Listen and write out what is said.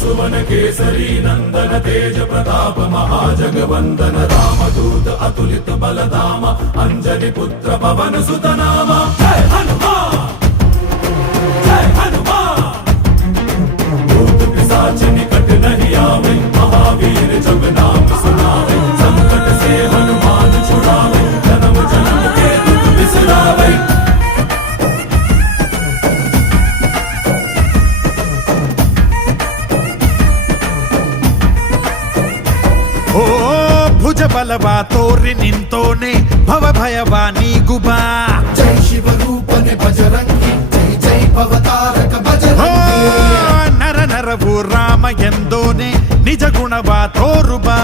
सुवन केसरी नंदन तेज प्रताप महाजगवंदन रामदूत अतुलित बलधाम अंजनी पुत्र पवन सुत नाम जय हनुमान जय हनुमान। भूत पिशाच निकट नहीं आवे महावीर जब नाम सुनावे संकट से हनुमान छुड़ावे जन्म जन्म के दुख बिसरावे। ಓ ಭುಜ ಬಲವಾ ತೋರಿ ನಿಂತೋನೆ ಭವ ಭಯವಾ ನೀಗುಬಾ ಜೈ ಶಿವ ರೂಪನೆ ಬಜರಂಗಿ ಜೈ ಜೈ ಭವತಾರಕ ಬಜರಂಗಿ ನರ ನರವು ರಾಮ ಎಂದೋನೆ ನಿಜ ಗುಣವಾ ತೋರುಬಾ